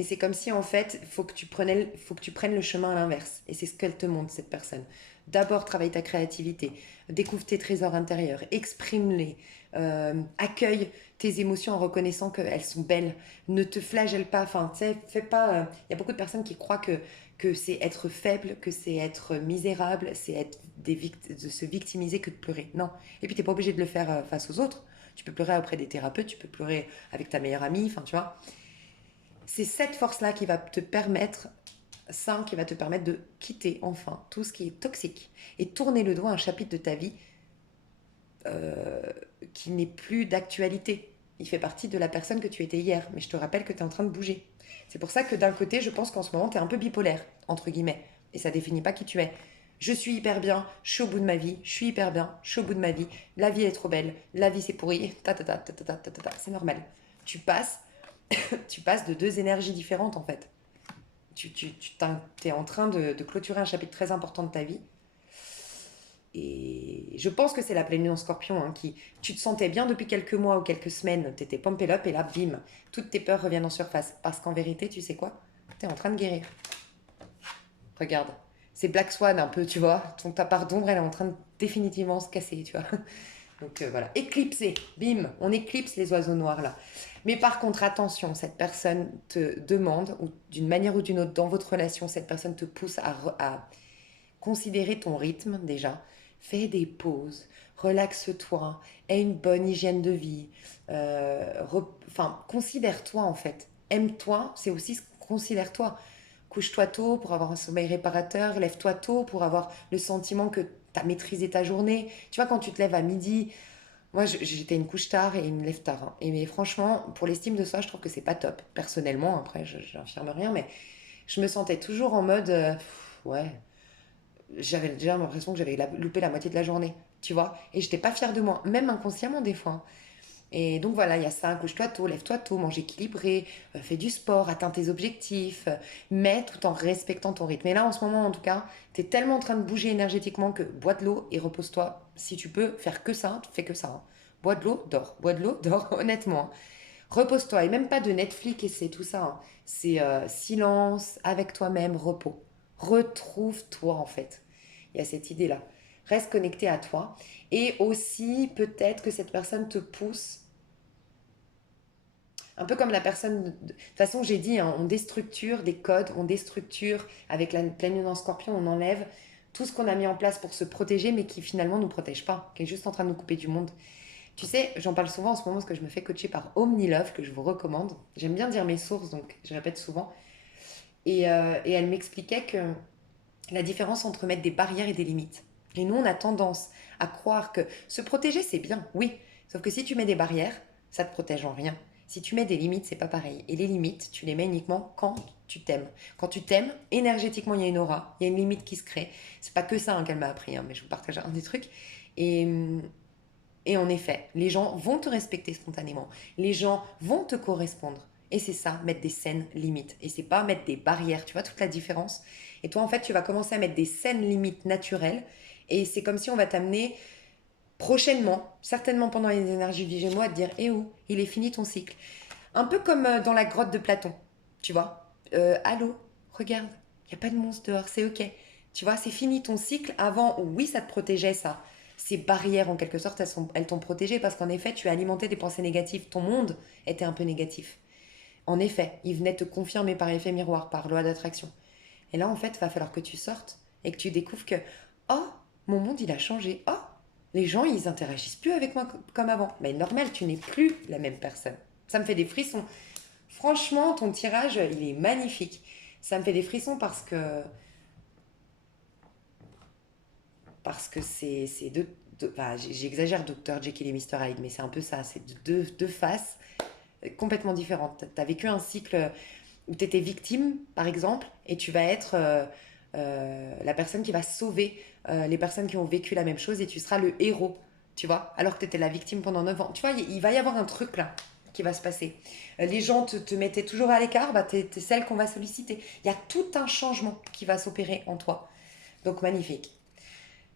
c'est comme si en fait, faut que tu prennes le chemin à l'inverse. Et c'est ce qu'elle te montre, cette personne. D'abord, travaille ta créativité, découvre tes trésors intérieurs, exprime-les, accueille tes émotions en reconnaissant qu'elles sont belles. Ne te flagelle pas. Enfin, tu sais, fais pas. Il y a beaucoup de personnes qui croient que c'est être faible, que c'est être misérable, c'est être de se victimiser que de pleurer. Non. Et puis, t'es pas obligé de le faire face aux autres. Tu peux pleurer auprès des thérapeutes, tu peux pleurer avec ta meilleure amie, enfin, tu vois. C'est cette force-là qui va te permettre, ça, qui va te permettre de quitter enfin tout ce qui est toxique et tourner le dos à un chapitre de ta vie euh, qui n'est plus d'actualité. Il fait partie de la personne que tu étais hier, mais je te rappelle que tu es en train de bouger. C'est pour ça que d'un côté, je pense qu'en ce moment, tu es un peu bipolaire, entre guillemets, et ça définit pas qui tu es. Je suis hyper bien, je suis au bout de ma vie, je suis hyper bien, je suis au bout de ma vie, la vie est trop belle, la vie c'est pourri, c'est normal. Tu passes tu passes de deux énergies différentes en fait. Tu es en train de clôturer un chapitre très important de ta vie. Et je pense que c'est la pleine lune en scorpion hein, qui. Tu te sentais bien depuis quelques mois ou quelques semaines, tu étais pumpé up et là, bim, toutes tes peurs reviennent en surface. Parce qu'en vérité, tu sais quoi? Tu es en train de guérir. Regarde. C'est Black Swan un peu, tu vois. Ta part d'ombre, elle est en train de définitivement se casser, tu vois. Donc voilà, éclipsé, bim, on éclipse les oiseaux noirs là. Mais par contre, attention, cette personne te demande, ou d'une manière ou d'une autre, dans votre relation, cette personne te pousse à considérer ton rythme déjà. Fais des pauses, relaxe-toi, aie une bonne hygiène de vie. Enfin, considère-toi en fait. Aime-toi, c'est aussi considère-toi. Couche-toi tôt pour avoir un sommeil réparateur, lève-toi tôt pour avoir le sentiment que tu as maîtrisé ta journée. Tu vois, quand tu te lèves à midi, moi j'étais une couche tard et une lève tard. Hein. Et mais franchement, pour l'estime de soi, je trouve que c'est pas top. Personnellement, après, je n'infirme rien, mais je me sentais toujours en mode, ouais, j'avais déjà l'impression que j'avais loupé la moitié de la journée, tu vois. Et j'étais pas fière de moi, même inconsciemment des fois. Hein. Et donc voilà, il y a ça, couche-toi tôt, lève-toi tôt, mange équilibré, fais du sport, atteins tes objectifs, mais tout en respectant ton rythme. Et là, en ce moment, en tout cas, tu es tellement en train de bouger énergétiquement que bois de l'eau et repose-toi. Si tu peux faire que ça, fais que ça. Hein. Bois de l'eau, dors. Bois de l'eau, dors, honnêtement. Hein. Repose-toi. Et même pas de Netflix et c'est tout ça. Hein. C'est silence, avec toi-même, repos. Retrouve-toi, en fait. Il y a cette idée-là. Reste connecté à toi. Et aussi, peut-être que cette personne te pousse un peu comme la personne. De toute façon, j'ai dit, hein, on déstructure des codes, on déstructure avec la pleine lune en scorpion, on enlève tout ce qu'on a mis en place pour se protéger, mais qui finalement ne nous protège pas, qui est juste en train de nous couper du monde. Tu sais, j'en parle souvent en ce moment parce que je me fais coacher par Omnilove, que je vous recommande. J'aime bien dire mes sources, donc je répète souvent. Et elle m'expliquait que la différence entre mettre des barrières et des limites. Et nous, on a tendance à croire que se protéger, c'est bien, oui. Sauf que si tu mets des barrières, ça te protège en rien. Si tu mets des limites, c'est pas pareil. Et les limites, tu les mets uniquement quand tu t'aimes. Quand tu t'aimes, énergétiquement, il y a une aura, il y a une limite qui se crée. C'est pas que ça hein, qu'elle m'a appris, hein, mais je vous partage un des trucs. Et, et en effet, les gens vont te respecter spontanément. Les gens vont te correspondre. Et c'est ça, mettre des saines limites. Et c'est pas mettre des barrières. Tu vois toute la différence. Et toi, en fait, tu vas commencer à mettre des saines limites naturelles. Et c'est comme si on va t'amener prochainement, certainement pendant les énergies du Gémeaux, à te dire Eh où il est fini ton cycle. Un peu comme dans la grotte de Platon. Tu vois Allô, regarde, il n'y a pas de monstre dehors, c'est ok. Tu vois, c'est fini ton cycle. Avant, oui, ça te protégeait, ça. Ces barrières, en quelque sorte, elles t'ont protégé parce qu'en effet, tu as alimenté des pensées négatives. Ton monde était un peu négatif. En effet, il venait te confirmer par effet miroir, par loi d'attraction. Et là, en fait, il va falloir que tu sortes et que tu découvres que, oh, mon monde, il a changé. Oh, les gens, ils interagissent plus avec moi comme avant. Mais normal, tu n'es plus la même personne. Ça me fait des frissons. Franchement, ton tirage, il est magnifique. Ça me fait des frissons parce que c'est enfin, j'exagère Dr Jekyll et Mr Hyde, mais c'est un peu ça. C'est deux faces complètement différentes. Tu as vécu un cycle où tu étais victime, par exemple, et tu vas être la personne qui va sauver les personnes qui ont vécu la même chose et tu seras le héros, tu vois, alors que tu étais la victime pendant 9 ans. Tu vois, il va y avoir un truc là qui va se passer. Les gens te mettaient toujours à l'écart, bah, t'es celle qu'on va solliciter. Il y a tout un changement qui va s'opérer en toi. Donc magnifique.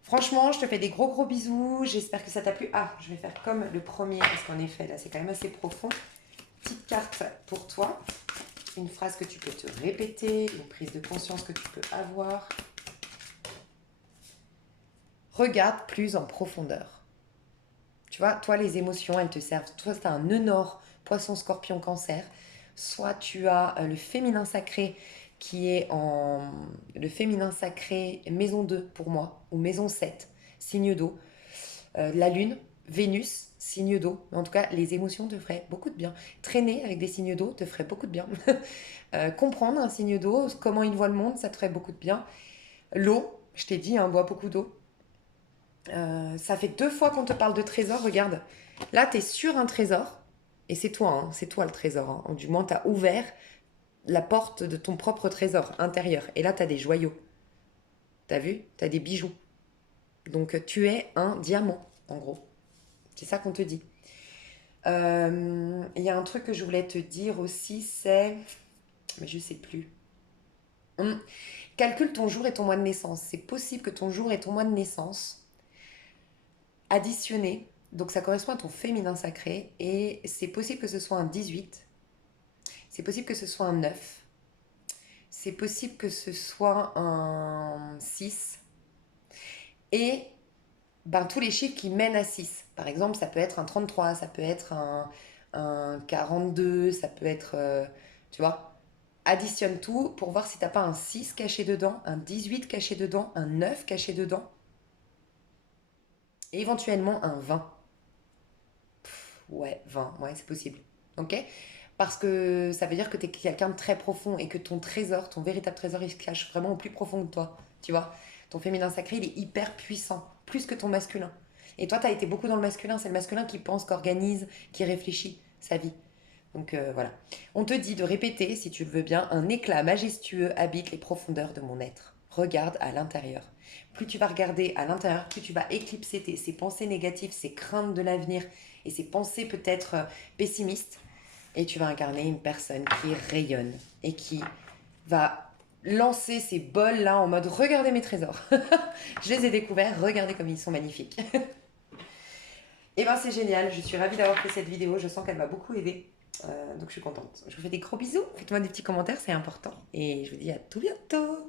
Franchement, je te fais des gros gros bisous. J'espère que ça t'a plu. Ah, je vais faire comme le premier, parce qu'en effet, là, c'est quand même assez profond. Petite carte pour toi. Une phrase que tu peux te répéter, une prise de conscience que tu peux avoir. Regarde plus en profondeur. Tu vois, toi, les émotions, elles te servent. Toi, tu as un nœud nord, poisson, scorpion, cancer. Soit tu as le féminin sacré qui est en... Le féminin sacré maison 2 pour moi, ou maison 7 signe d'eau. La lune, Vénus, signe d'eau. En tout cas, les émotions te feraient beaucoup de bien. Traîner avec des signes d'eau te ferait beaucoup de bien. Comprendre un signe d'eau, comment il voit le monde, ça te ferait beaucoup de bien. L'eau, je t'ai dit, hein, bois beaucoup d'eau. Ça fait 2 fois qu'on te parle de trésor, regarde. Là, tu es sur un trésor, et c'est toi, hein, c'est toi le trésor. Hein. Du moins, tu as ouvert la porte de ton propre trésor intérieur. Et là, tu as des joyaux. Tu as vu? Tu as des bijoux. Donc, tu es un diamant, en gros. C'est ça qu'on te dit. Il y a un truc que je voulais te dire aussi, c'est... Mais je sais plus. Hum. Calcule ton jour et ton mois de naissance. C'est possible que ton jour et ton mois de naissance additionnés, donc ça correspond à ton féminin sacré, et c'est possible que ce soit un 18, c'est possible que ce soit un 9, c'est possible que ce soit un 6, et ben, tous les chiffres qui mènent à 6. Par exemple, ça peut être un 33, ça peut être un 42, ça peut être... tu vois, additionne tout pour voir si t'as pas un 6 caché dedans, un 18 caché dedans, un 9 caché dedans, et éventuellement un 20. Ouais, 20, ouais, c'est possible. Ok? Parce que ça veut dire que tu es quelqu'un de très profond et que ton trésor, ton véritable trésor, il se cache vraiment au plus profond de toi. Tu vois? Ton féminin sacré, il est hyper puissant, plus que ton masculin. Et toi, tu as été beaucoup dans le masculin. C'est le masculin qui pense, qui organise, qui réfléchit sa vie. Donc voilà. On te dit de répéter, si tu le veux bien, un éclat majestueux habite les profondeurs de mon être. Regarde à l'intérieur. Plus tu vas regarder à l'intérieur, plus tu vas éclipser ces pensées négatives, ces craintes de l'avenir et ces pensées peut-être pessimistes. Et tu vas incarner une personne qui rayonne et qui va lancer ces bols-là en mode regardez mes trésors. Je les ai découverts, regardez comme ils sont magnifiques. Et ben c'est génial, je suis ravie d'avoir fait cette vidéo, je sens qu'elle m'a beaucoup aidée. Donc je suis contente. Je vous fais des gros bisous, faites-moi des petits commentaires, c'est important. Et je vous dis à tout bientôt.